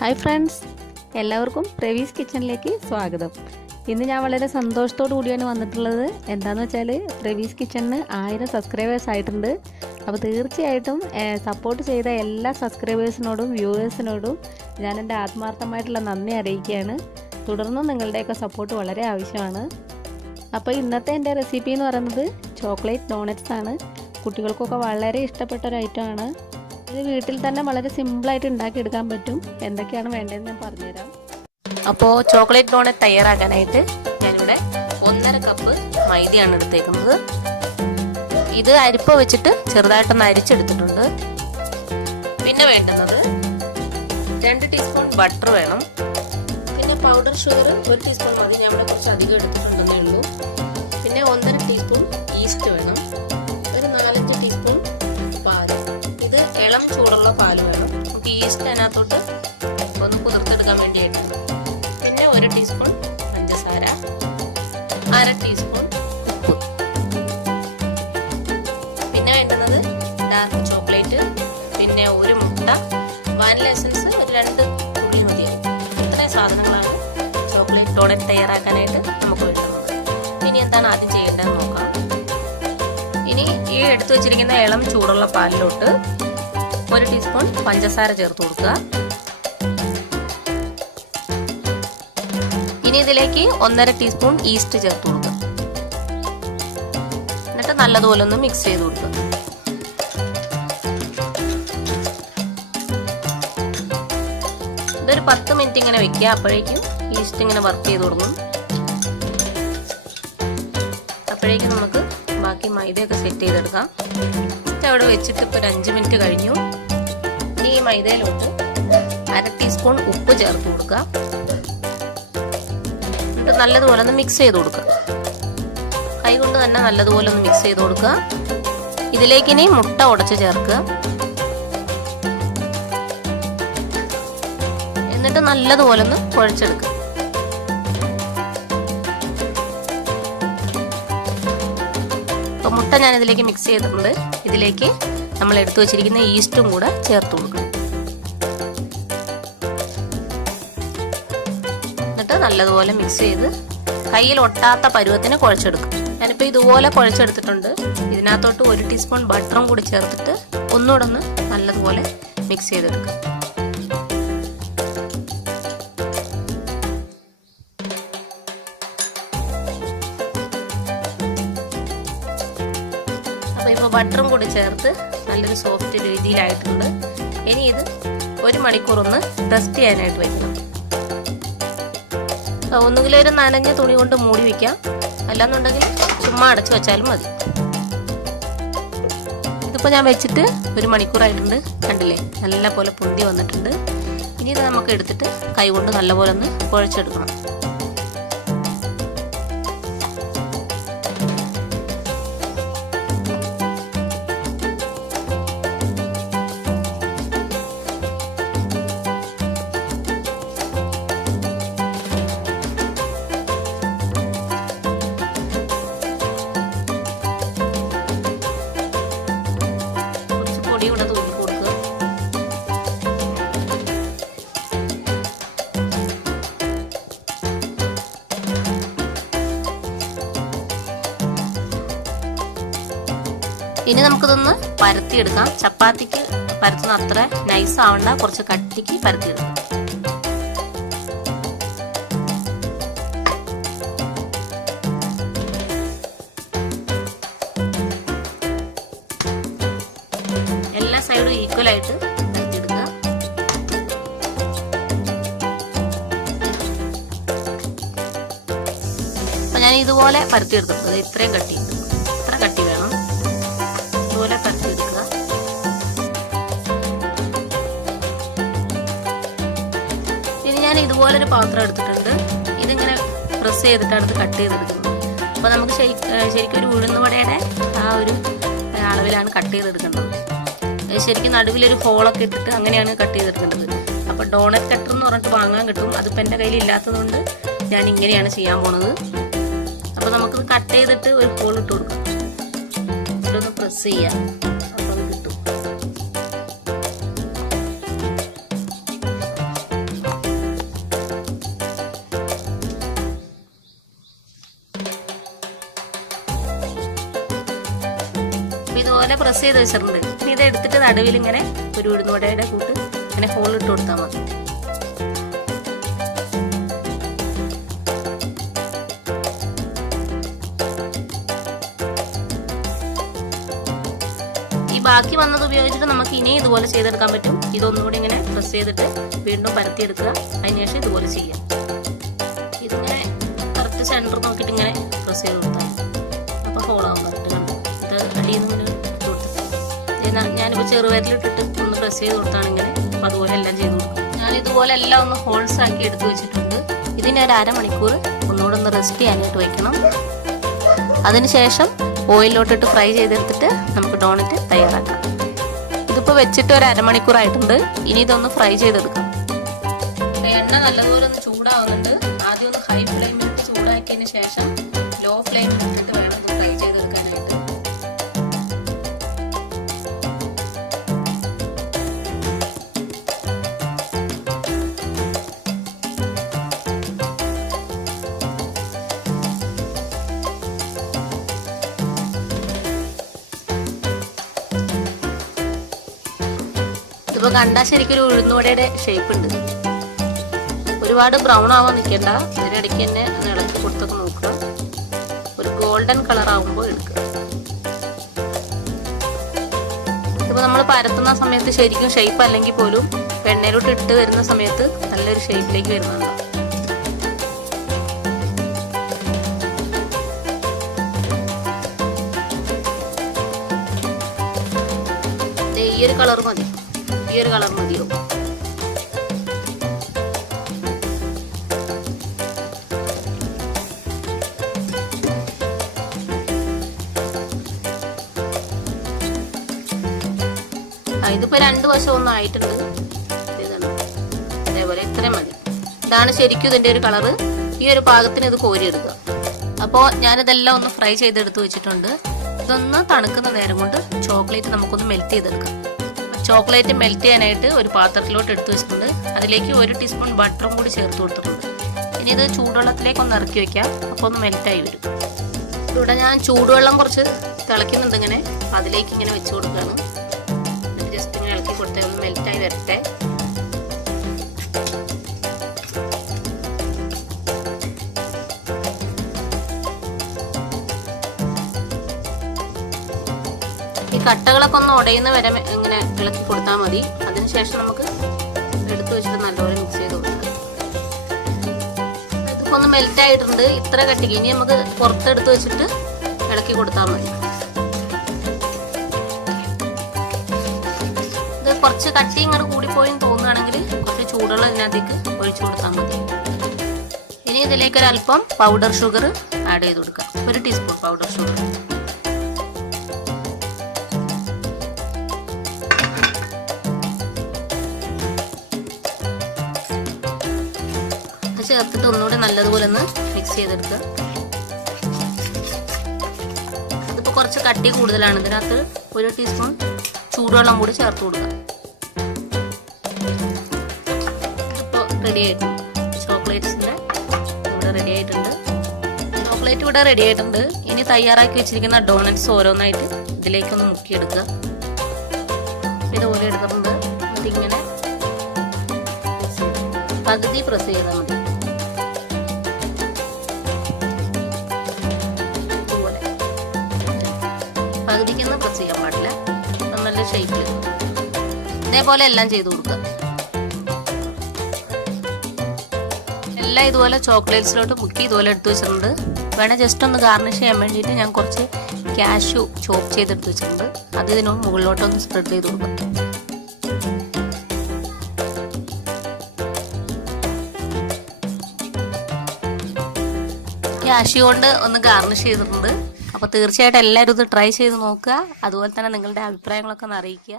Hi friends, എല്ലാവർക്കും പ്രവീസ് കിച്ചണിലേക്ക് സ്വാഗതം. ഇന്ന് ഞാൻ വളരെ സന്തോഷത്തോടു കൂടിയാണ് വന്നിട്ടുള്ളത്. എന്താണെന്ന് വെച്ചാൽ പ്രവീസ് കിച്ചണിന് 1000 സബ്സ്ക്രൈബേഴ്സ് ആയിട്ടുണ്ട്. അപ്പോൾ തീർച്ചയായിട്ടും സപ്പോർട്ട് ചെയ്ത എല്ലാ സബ്സ്ക്രൈബേഴ്സിനോടും വ്യൂവേഴ്സിനോടും ഞാൻ എൻ്റെ ആത്മാർത്ഥമായിട്ടുള്ള നന്ദി അറിയിക്കുകയാണ്. തുടർന്നും നിങ്ങളുടെയൊക്കെ സപ്പോർട്ട് വളരെ ആവശ്യമാണ്. അപ്പോൾ ഇന്നത്തെ എൻ്റെ റെസിപ്പി എന്ന് പറയുന്നത് ചോക്ലേറ്റ് ഡോണറ്റ്സ് ആണ്. കുട്ടികൾക്കൊക്കെ വളരെ ഇഷ്ടപ്പെട്ട ഒരു ഐറ്റമാണ്. ഇത് വീട്ടിൽ തന്നെ വളരെ സിമ്പിളായിട്ട് ഉണ്ടാക്കിയെടുക്കാൻ പറ്റും. എന്തൊക്കെയാണ് വേണ്ടതെന്ന് ഞാൻ പറഞ്ഞുതരാം. അപ്പോൾ ചോക്ലേറ്റ് ഡോണറ്റ് തയ്യാറാക്കാനായിട്ട് ഞാനിവിടെ 1.5 കപ്പ് മൈദയാണ് എടുത്തേക്കുന്നത്. ഇത് അരിപ്പ വെച്ചിട്ട് ചെറുതായിട്ടൊന്ന് അരിച്ചെടുത്തിട്ടുണ്ട്. പിന്നെ വേണ്ടുന്നത് 2 ടീസ്പൂൺ ബട്ടർ വേണം. പിന്നെ പൗഡർ ഷുഗർ 1 ടീസ്പൂൺ മതി, ഞാൻ ഇവിടെ കുറച്ച് അധികം എടുത്തിട്ടുണ്ടെന്നേ ഉള്ളൂ. പിന്നെ 1.5 ടീസ്പൂൺ ഈസ്റ്റ് വേണം. ഒരു 4-5 ടീസ്പൂൺ പാല്. ഇത് ഇളം ചൂടുള്ള പാല് വേണം. നമുക്ക് ഈസ്റ്റ് അതിനകത്തോട്ട് ഒന്ന് കുതിർത്തെടുക്കാൻ വേണ്ടിയായിട്ട്. പിന്നെ 1 ടീസ്പൂൺ പഞ്ചസാര, 1/2 ടീസ്പൂൺ ഉപ്പ്. പിന്നെ വേണ്ടുന്നത് ഡാർക്ക് ചോക്ലേറ്റ്, പിന്നെ 1 മുട്ട, വാനില എസൻസ് ഒരു 2 തുള്ളി മതിയാവും. ഇത്രയും സാധനങ്ങളാണ് ചോക്ലേറ്റ് ഡോണറ്റ് തയ്യാറാക്കാനായിട്ട് നമുക്ക് വേണ്ടുന്നത്. ഇനി എന്താണ് ആദ്യം ചെയ്യേണ്ടതെന്ന് നോക്കാം. ഇനി ഈ എടുത്തു വെച്ചിരിക്കുന്ന ഇളം ചൂടുള്ള പാലിലോട്ട് 1 ടീസ്പൂൺ പഞ്ചസാര ചേർത്ത് കൊടുക്കുക. ഇനി ഇതിലേക്ക് 1.5 ടീസ്പൂൺ ഈസ്റ്റ് ചേർത്ത് കൊടുക്കുക. എന്നിട്ട് നല്ലതുപോലെ ഒന്ന് മിക്സ് ചെയ്ത് കൊടുക്കുക. ഇതൊരു 10 മിനിറ്റ് ഇങ്ങനെ വെക്കുക. അപ്പോഴേക്കും ഈസ്റ്റ് ഇങ്ങനെ വർക്ക് ചെയ്ത് കൊടുക്കും. അപ്പോഴേക്കും നമുക്ക് ബാക്കി മൈദയൊക്കെ സെറ്റ് ചെയ്തെടുക്കാം. അവിടെ വെച്ചിട്ട് ഇപ്പോൾ 5 മിനിറ്റ് കഴിഞ്ഞു. ഇനി ഈ മൈദയിലോട്ട് 1/2 ടീസ്പൂൺ ഉപ്പ് ചേർത്ത് കൊടുക്കുക. എന്നിട്ട് നല്ലതുപോലെ ഒന്ന് മിക്സ് ചെയ്ത് കൊടുക്കുക. കൈ കൊണ്ട് തന്നെ നല്ലതുപോലെ ഒന്ന് മിക്സ് ചെയ്ത് കൊടുക്കുക. ഇതിലേക്ക് ഇനി മുട്ട ഉടച്ച് ചേർക്കുക. എന്നിട്ട് നല്ലതുപോലെ ഒന്ന് കുഴച്ചെടുക്കുക. അപ്പോൾ മുട്ട ഞാൻ ഇതിലേക്ക് മിക്സ് ചെയ്തിട്ടുണ്ട്. ഇതിലേക്ക് നമ്മൾ എടുത്തു വെച്ചിരിക്കുന്ന ഈസ്റ്റും കൂടെ ചേർത്ത് കൊടുക്കണം. എന്നിട്ട് നല്ലതുപോലെ മിക്സ് ചെയ്ത് കയ്യിൽ ഒട്ടാത്ത പരുവത്തിന് കുഴച്ചെടുക്കും. ഞാനിപ്പോൾ ഇതുപോലെ കുഴച്ചെടുത്തിട്ടുണ്ട്. ഇതിനകത്തോട്ട് 1 ടീസ്പൂൺ ബട്ടറും കൂടി ചേർത്തിട്ട് ഒന്നുകൂടെ ഒന്ന് നല്ലതുപോലെ മിക്സ് ചെയ്തെടുക്കുക. അപ്പോൾ ഇപ്പോൾ ബട്ടറും കൂടി ചേർത്ത് നല്ലൊരു സോഫ്റ്റ് രീതിയിലായിട്ടുണ്ട്. ഇനി ഇത് 1 മണിക്കൂർ ഒന്ന് റെസ്റ്റ് ചെയ്യാനായിട്ട് വെക്കണം. ഒന്നുകിൽ ഒരു നനഞ്ഞ തുണി കൊണ്ട് മൂടി വയ്ക്കാം, അല്ലാന്നുണ്ടെങ്കിൽ ചുമ്മാ അടച്ചു വെച്ചാലും മതി. ഇതിപ്പോൾ ഞാൻ വെച്ചിട്ട് 1 മണിക്കൂറായിട്ടുണ്ട്. കണ്ടില്ലേ, നല്ല പോലെ പൊന്തി വന്നിട്ടുണ്ട്. ഇനി ഇത് നമുക്ക് എടുത്തിട്ട് കൈ കൊണ്ട് നല്ലപോലെ ഒന്ന് കുഴച്ചെടുക്കണം. ഇവിടെ തൂക്കി കൊടുക്കുക. ഇനി നമുക്കിതൊന്ന് പരത്തിയെടുക്കാം. ചപ്പാത്തിക്ക് പരത്തുന്ന അത്ര നൈസ് ആവണ്ട, കുറച്ച് കട്ടിക്ക് പരത്തിയെടുക്കാം. സൈഡ് ഈക്വൽ ആയിട്ട് പരത്തിയെടുക്കുക. അപ്പൊ ഞാൻ ഇതുപോലെ പരത്തിയെടുത്തിട്ടുണ്ട്. ഇത്രയും കട്ടിയുണ്ട്. ഇത്ര കട്ടി വേണം. ഇതുപോലെ പരത്തിയെടുക്കുക. ഇനി ഞാൻ ഇതുപോലൊരു പാത്രം എടുത്തിട്ടുണ്ട്. ഇതിങ്ങനെ പ്രസ് ചെയ്തിട്ടാണ് ഇത് കട്ട് ചെയ്തെടുക്കുന്നത്. അപ്പൊ നമുക്ക് ശരിക്കും ഒരു ഉഴുന്നുവടയുടെ ആ ഒരു അളവിലാണ് കട്ട് ചെയ്തെടുക്കേണ്ടത്. ശരിക്കും നടുവിലൊരു ഹോളൊക്കെ ഇട്ടിട്ട് അങ്ങനെയാണ് കട്ട് ചെയ്തെടുക്കേണ്ടത്. അപ്പോൾ ഡോണറ്റ് കട്ടർ എന്ന് പറഞ്ഞിട്ട് വാങ്ങാൻ കിട്ടും. അതിപ്പോൾ എൻ്റെ കയ്യിൽ ഇല്ലാത്തതുകൊണ്ട് ഞാൻ ഇങ്ങനെയാണ് ചെയ്യാൻ പോണത്. അപ്പോൾ നമുക്കിത് കട്ട് ചെയ്തിട്ട് ഒരു ഹോൾ ഇട്ട് കൊടുക്കാം. ഇതൊന്ന് പ്രസ് ചെയ്യാം. അപ്പോൾ അത് കിട്ടും. ഇതുപോലെ പ്രസ് ചെയ്ത് വെച്ചിട്ടുണ്ട്. ഇനി ഇത് എടുത്തിട്ട് നടുവിൽ ഇങ്ങനെ ഒരു ഉഴുന്നുവടയുടെ കൂട്ട് ഇങ്ങനെ ഹോളിട്ട് കൊടുത്താൽ മതി. ഈ ബാക്കി വന്നത് ഉപയോഗിച്ചിട്ട് നമുക്ക് ഇനി ഇതുപോലെ ചെയ്തെടുക്കാൻ പറ്റും. ഇതൊന്നും കൂടി ഇങ്ങനെ പ്രസ് ചെയ്തിട്ട് വീണ്ടും പരത്തിയെടുക്കുക. അതിനുശേഷം ഇതുപോലെ ചെയ്യാം. ഇതിങ്ങനെ കറക്റ്റ് സെൻറ്റർ നോക്കിയിട്ട് ഇങ്ങനെ പ്രസ് ചെയ്ത് കൊടുത്താൽ അപ്പോൾ ഹോളാവും കറക്റ്റ്. കണ്ടു ഇത് അടിയിൽ നിന്ന് ഇങ്ങനെ കൊടുത്തിട്ട് ഞാനിപ്പോൾ ചെറുവിരലിട്ടിട്ട് ഒന്ന് പ്രസ് ചെയ്ത് കൊടുത്താണ് ഇങ്ങനെ. അപ്പോൾ അതുപോലെ എല്ലാം ചെയ്ത് കൊടുക്കും. ഞാനിതുപോലെ എല്ലാം ഒന്ന് ഹോൾസ് ആക്കി എടുത്ത് വെച്ചിട്ടുണ്ട്. ഇതിനെ ഒരു അരമണിക്കൂർ ഒന്നുകൂടെ ഒന്ന് റെസ്റ്റ് ചെയ്യാനായിട്ട് വയ്ക്കണം. അതിനുശേഷം ഓയിലോട്ടിട്ട് ഫ്രൈ ചെയ്തെടുത്തിട്ട് നമുക്ക് ഡോണറ്റ് തയ്യാറാക്കാം. ഇതിപ്പോൾ വെച്ചിട്ട് ഒരു അരമണിക്കൂറായിട്ടുണ്ട്. ഇനി ഇതൊന്ന് ഫ്രൈ ചെയ്തെടുക്കാം. എണ്ണ നല്ലതുപോലെ ഒന്ന് ചൂടാവുന്നുണ്ട്. ആദ്യം ഒന്ന് ഹൈ ഫ്ലെയിമിലിട്ട് ചൂടാക്കിയതിന് ശേഷം ലോ ഫ്ലെയിമിലിട്ടിട്ട് വേണം ഒന്ന് ഫ്രൈ ചെയ്തെടുക്കാനായിട്ട്. ഇതിപ്പോൾ കണ്ടാൽ ശരിക്കും ഒരു ഉഴുന്നുവടയുടെ ഷേപ്പ് ഉണ്ട്. ഒരുപാട് ബ്രൗൺ ആവാൻ നിൽക്കേണ്ട. ഇതിനിടയ്ക്ക് തന്നെ ഒന്ന് ഇളക്കി കൊടുത്തൊക്കെ നോക്കുക. ഒരു ഗോൾഡൻ കളർ ആവുമ്പോൾ എടുക്കുക. ഇതിപ്പോൾ നമ്മൾ പരത്തുന്ന സമയത്ത് ശരിക്കും ഷേപ്പ് അല്ലെങ്കിൽ പോലും എണ്ണയിലോട്ട് ഇട്ട് വരുന്ന സമയത്ത് നല്ലൊരു ഷേപ്പിലേക്ക് വരുന്നുണ്ട്. ഈ ഒരു കളർ മതി. ഈ ഒരു കളർ മതിയോ? ഇതിപ്പോ 2 വശം ഒന്നും ആയിട്ടുണ്ട്. അതേപോലെ ഇത്രയും മതി. ഇതാണ് ശരിക്കും ഇതിന്റെ ഒരു കളറ്. ഈ ഒരു പാകത്തിന് ഇത് കോരിയെടുക്കുക. അപ്പോൾ ഞാനിതെല്ലാം ഒന്ന് ഫ്രൈ ചെയ്തെടുത്ത് വെച്ചിട്ടുണ്ട്. ഇതൊന്ന് തണുക്കുന്ന നേരം കൊണ്ട് ചോക്ലേറ്റ് നമുക്കൊന്ന് മെൽറ്റ് ചെയ്തെടുക്കാം. ചോക്ലേറ്റ് മെൽറ്റ് ചെയ്യാനായിട്ട് ഒരു പാത്രത്തിലോട്ട് എടുത്ത് വെച്ചിട്ടുണ്ട്. അതിലേക്ക് 1 ടീസ്പൂൺ ബട്ടറും കൂടി ചേർത്ത് കൊടുത്തിട്ടുണ്ട്. ഇനി ഇത് ചൂടുവെള്ളത്തിലേക്ക് ഒന്ന് ഇറക്കി വെക്കാം. അപ്പോൾ ഒന്ന് മെൽറ്റായി വരും. ഇവിടെ ഞാൻ ചൂടുവെള്ളം കുറച്ച് തിളയ്ക്കുന്നുണ്ട്. ഇങ്ങനെ അതിലേക്ക് ഇങ്ങനെ വെച്ച് കൊടുക്കുകയാണ്. ജസ്റ്റ് ഇങ്ങനെ ഇളക്കി കൊടുത്താൽ ഒന്ന് മെൽറ്റായി വരട്ടെ. ഈ കട്ടകളൊക്കെ ഒന്ന് ഉടയുന്ന വരെ ഇങ്ങനെ ഇളക്കി കൊടുത്താൽ മതി. അതിനുശേഷം നമുക്ക് എടുത്തു വെച്ചിട്ട് നല്ലപോലെ മിക്സ് ചെയ്ത് കൊടുക്കാം. ഇതിപ്പോൾ ഒന്ന് മെൽറ്റ് ആയിട്ടുണ്ട്. ഇത്ര കട്ടിക്ക് ഇനി നമുക്ക് പുറത്തെടുത്ത് വെച്ചിട്ട് ഇളക്കി കൊടുത്താൽ മതി. ഇത് കുറച്ച് കട്ടി ഇങ്ങനെ കൂടിപ്പോയെന്ന് തോന്നുകയാണെങ്കിൽ കുറച്ച് ചൂടുള്ള ഇതിനകത്തേക്ക് ഒഴിച്ചു കൊടുത്താൽ മതി. ഇനി ഇതിലേക്ക് ഒരല്പം പൗഡർ ഷുഗർ ആഡ് ചെയ്ത് കൊടുക്കാം. 1 ടീസ്പൂൺ പൗഡർ ഷുഗർ. ചേർത്തിട്ട് ഒന്നുകൂടെ നല്ലതുപോലെ ഒന്ന് മിക്സ് ചെയ്തെടുക്കുക. അതിപ്പോൾ കുറച്ച് കട്ടി കൂടുതലാണ്. ഇതിനകത്ത് 1 ടീസ്പൂൺ ചൂടുവെള്ളം കൂടി ചേർത്ത് കൊടുക്കുക. ഇതിപ്പോൾ റെഡി ആയിട്ടുണ്ട്. ചോക്ലേറ്റ്സിൻ്റെ ഇവിടെ റെഡി ആയിട്ടുണ്ട്. ചോക്ലേറ്റ് ഇവിടെ റെഡി ആയിട്ടുണ്ട്. ഇനി തയ്യാറാക്കി വെച്ചിരിക്കുന്ന ഡോണറ്റ്സ് ഓരോന്നായിട്ട് ഇതിലേക്കൊന്ന് മുക്കിയെടുക്കുക. ഇതുപോലെ എടുത്തിട്ടുണ്ട്. ഇതിങ്ങനെ പകുതി പ്രസ് ചെയ്താൽ മതി. പകുതിക്കൊന്നും പ്രസ് ചെയ്യാൻ പാടില്ല. നല്ല ഷേപ്പിൽ ഇതേപോലെ എല്ലാം ചെയ്ത് കൊടുക്കുക. എല്ലാം ഇതുപോലെ ചോക്ലേറ്റ്സിലോട്ട് മുക്കി ഇതുപോലെ എടുത്ത് വെച്ചിട്ടുണ്ട്. വേണേൽ ജസ്റ്റ് ഒന്ന് ഗാർണിഷ് ചെയ്യാൻ വേണ്ടിയിട്ട് ഞാൻ കുറച്ച് കാഷ്യൂ ചോപ്പ് ചെയ്തെടുത്ത് വെച്ചിട്ടുണ്ട്. അത് ഇതിന് മുകളിലോട്ടൊന്ന് സ്പ്രെഡ് ചെയ്ത് കൊടുക്കുക. കാഷ്യൂ കൊണ്ട് ഒന്ന് ഗാർണിഷ് ചെയ്തിട്ടുണ്ട്. അപ്പോൾ തീർച്ചയായിട്ടും എല്ലാവരും ഇത് ട്രൈ ചെയ്ത് നോക്കുക. അതുപോലെ തന്നെ നിങ്ങളുടെ അഭിപ്രായങ്ങളൊക്കെ ഒന്ന് അറിയിക്കുക.